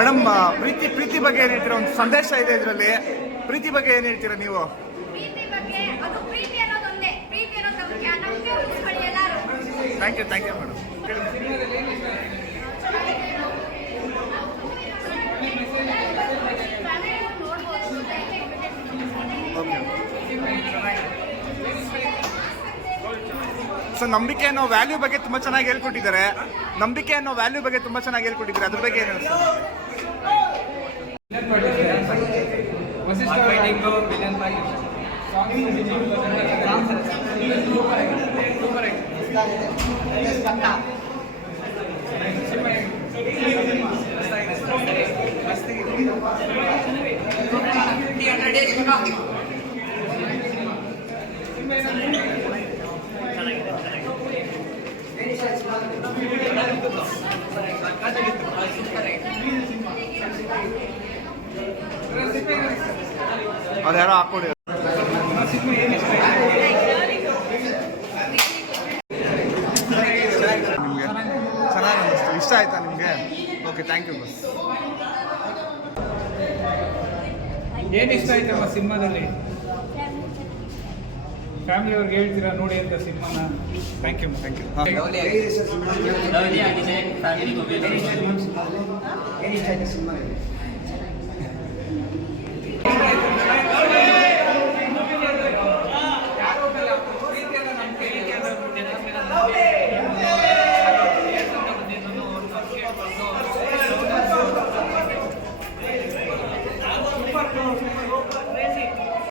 Madam, ಪ್ರೀತಿ ಬಗ್ಗೆ ಏನು ಹೇಳ್ತೀರಾ? ಒಂದು ಸಂದೇಶ ಇದೆ ಇದರಲ್ಲಿ. ಪ್ರೀತಿ ಬಗ್ಗೆ ಏನು ಹೇಳ್ತೀರಾ ನೀವು? Thank you madam. ಸೊ ನಂಬಿಕೆ ಅನ್ನೋ ವ್ಯಾಲ್ಯೂ ಬಗ್ಗೆ ತುಂಬಾ ಚೆನ್ನಾಗಿ ಹೇಳ್ಕೊಟ್ಟಿದ್ದಾರೆ. ಅದ್ರ ಬಗ್ಗೆ ಏನು ಅದ್ಯಾರೋ ಹಾಕೊಡಿ. ನಿಮಗೆ ಚೆನ್ನಾಗಿ ಅನ್ನಿಸ್ತು, ಇಷ್ಟ ಆಯ್ತಾ ನಿಮಗೆ? ಓಕೆ, ಥ್ಯಾಂಕ್ ಯು ಬಸ್. ಏನು ಇಷ್ಟ ಆಯ್ತಮ್ಮ ಸಿನಿಮಾದಲ್ಲಿ? ಫ್ಯಾಮಿಲಿ ಅವ್ರಿಗೆ ಹೇಳ್ತೀರಾ ನೋಡಿ ಅಂತ ಸಿನಿಮಾನ? Thank you. ಫ್ಯಾಮಿಲಿ